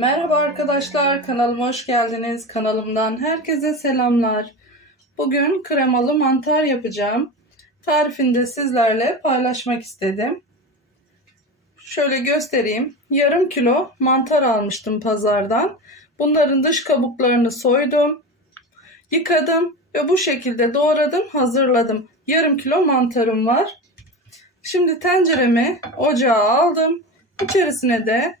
Merhaba arkadaşlar, kanalıma hoş geldiniz. Kanalımdan herkese selamlar. Bugün kremalı mantar yapacağım. Tarifini de sizlerle paylaşmak istedim. Şöyle göstereyim. Yarım kilo mantar almıştım pazardan. Bunların dış kabuklarını soydum. Yıkadım ve bu şekilde doğradım, hazırladım. Yarım kilo mantarım var. Şimdi tenceremi ocağa aldım. İçerisine de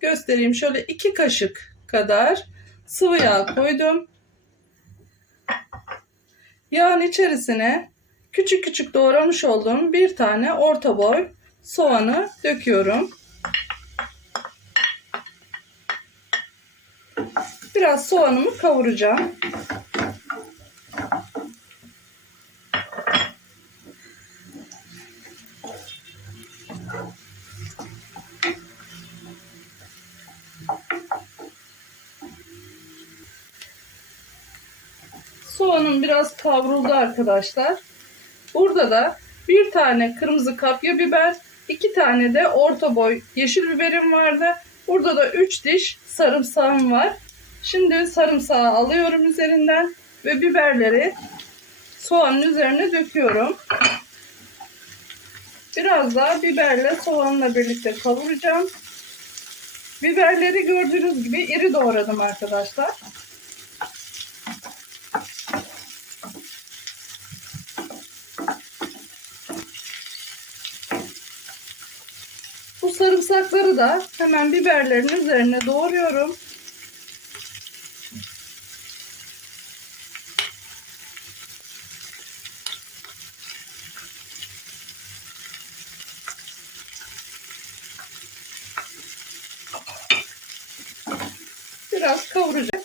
göstereyim. Şöyle iki kaşık kadar sıvı yağ koydum. Yağın içerisine küçük küçük doğramış olduğum bir tane orta boy soğanı döküyorum. Biraz soğanımı kavuracağım. Soğanım biraz kavruldu arkadaşlar. Burada da bir tane kırmızı kapya biber, iki tane de orta boy yeşil biberim vardı. Burada da 3 diş sarımsağım var. Şimdi sarımsağı alıyorum üzerinden ve biberleri soğanın üzerine döküyorum. Biraz daha biberle soğanla birlikte kavuracağım. Biberleri gördüğünüz gibi iri doğradım arkadaşlar. Bu sarımsakları da hemen biberlerin üzerine doğruyorum. Biraz kavuracağım.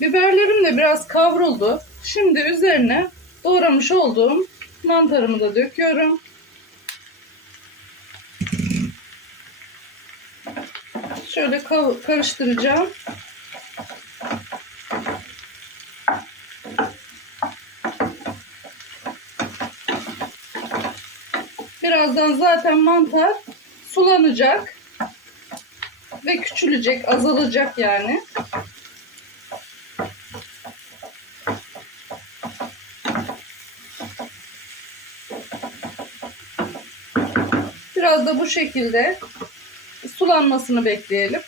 Biberlerim de biraz kavruldu. Şimdi üzerine doğramış olduğum mantarımı da döküyorum. Şöyle karıştıracağım. Birazdan zaten mantar sulanacak ve küçülecek, azalacak yani. Biraz da bu şekilde sulanmasını bekleyelim.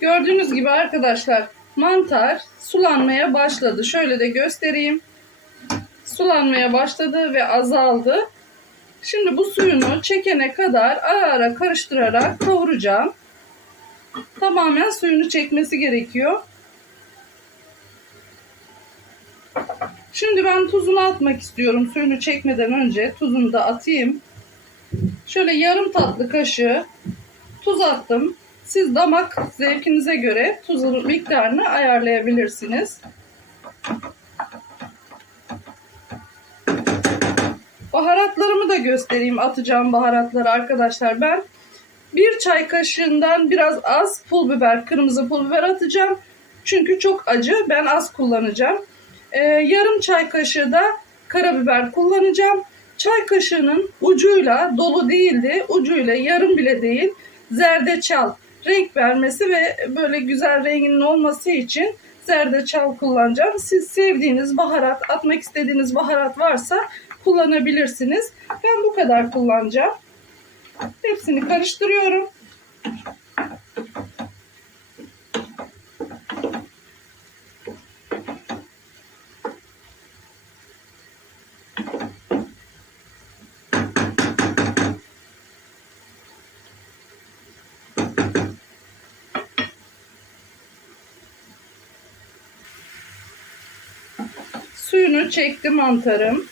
Gördüğünüz gibi arkadaşlar mantar sulanmaya başladı. Şöyle de göstereyim. Sulanmaya başladı ve azaldı. Şimdi bu suyunu çekene kadar ara ara karıştırarak kavuracağım. Tamamen suyunu çekmesi gerekiyor. Şimdi ben tuzunu atmak istiyorum. Suyunu çekmeden önce tuzunu da atayım. Şöyle yarım tatlı kaşığı tuz attım. Siz damak zevkinize göre tuzun miktarını ayarlayabilirsiniz. Baharatlarımı da göstereyim. Atacağım baharatları arkadaşlar. Ben bir çay kaşığından biraz az pul biber, kırmızı pul biber atacağım. Çünkü çok acı. Ben az kullanacağım. Ee, yarım çay kaşığı da karabiber kullanacağım. Çay kaşığının ucuyla dolu değildi. Ucuyla yarım bile değil. Zerdeçal renk vermesi ve böyle güzel renginin olması için zerdeçal kullanacağım. Siz sevdiğiniz baharat, atmak istediğiniz baharat varsa kullanabilirsiniz. Ben bu kadar kullanacağım. Hepsini karıştırıyorum. Suyunu çekti mantarım.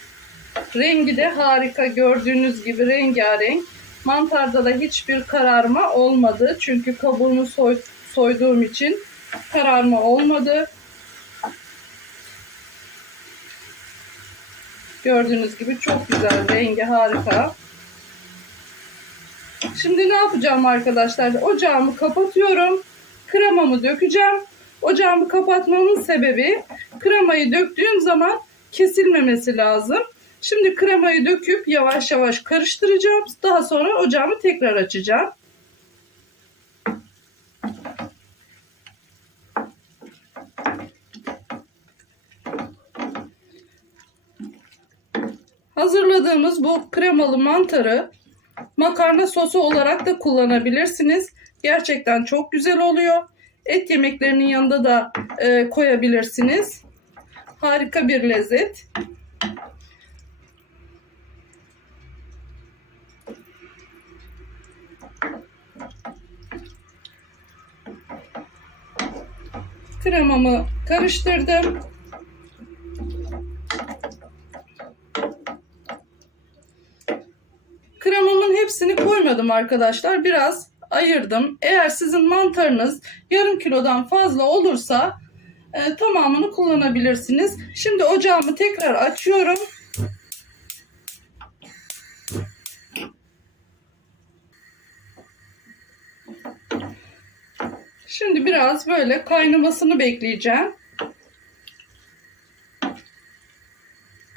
Rengi de harika gördüğünüz gibi rengarenk. Mantarda da hiçbir kararma olmadı. Çünkü kabuğunu soy, soyduğum için kararma olmadı. Gördüğünüz gibi çok güzel rengi harika. Şimdi ne yapacağım arkadaşlar? Ocağımı kapatıyorum. Kremamı dökeceğim. Ocağımı kapatmamın sebebi kremayı döktüğüm zaman kesilmemesi lazım. Şimdi kremayı döküp yavaş yavaş karıştıracağım. Daha sonra ocağımı tekrar açacağım. Hazırladığımız bu kremalı mantarı makarna sosu olarak da kullanabilirsiniz. Gerçekten çok güzel oluyor. Et yemeklerinin yanında da e, koyabilirsiniz. Harika bir lezzet. Kremamı karıştırdım. Kremamın hepsini koymadım arkadaşlar. Biraz ayırdım. Eğer sizin mantarınız yarım kilodan fazla olursa e, tamamını kullanabilirsiniz. Şimdi ocağımı tekrar açıyorum. Şimdi biraz böyle kaynamasını bekleyeceğim.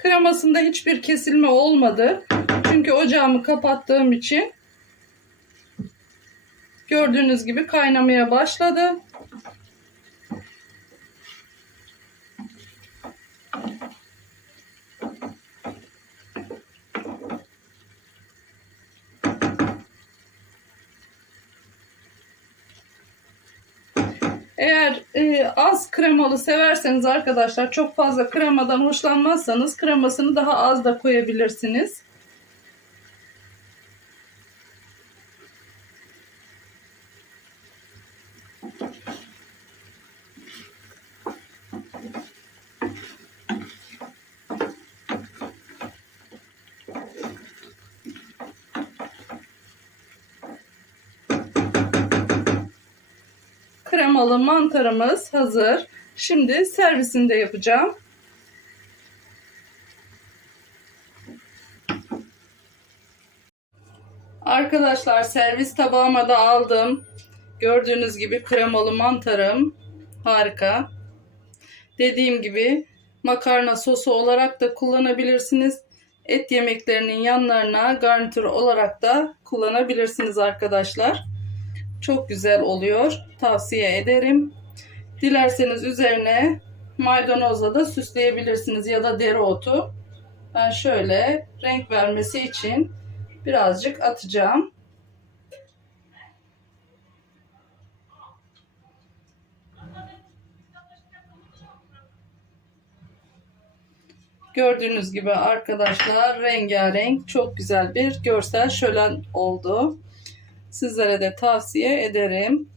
Kremasında hiçbir kesilme olmadı. Çünkü ocağımı kapattığım için gördüğünüz gibi kaynamaya başladı. Eğer e, az kremalı severseniz arkadaşlar çok fazla kremadan hoşlanmazsanız kremasını daha az da koyabilirsiniz. Kremalı mantarımız hazır. Şimdi servisini de yapacağım. Arkadaşlar servis tabağıma da aldım. Gördüğünüz gibi kremalı mantarım. Harika. Dediğim gibi makarna sosu olarak da kullanabilirsiniz. Et yemeklerinin yanlarına garnitür olarak da kullanabilirsiniz arkadaşlar. Çok güzel oluyor. Tavsiye ederim. Dilerseniz üzerine maydanozla da süsleyebilirsiniz ya da dereotu. Ben şöyle renk vermesi için birazcık atacağım. Gördüğünüz gibi arkadaşlar rengarenk çok güzel bir görsel şölen oldu. Sizlere de tavsiye ederim.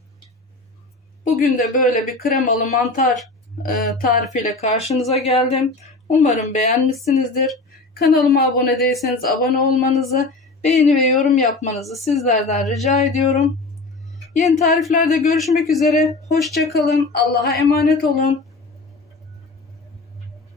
Bugün de böyle bir kremalı mantar e, tarifiyle karşınıza geldim. Umarım beğenmişsinizdir. Kanalıma abone değilseniz abone olmanızı, beğeni ve yorum yapmanızı sizlerden rica ediyorum. Yeni tariflerde görüşmek üzere. Hoşçakalın. Allah'a emanet olun.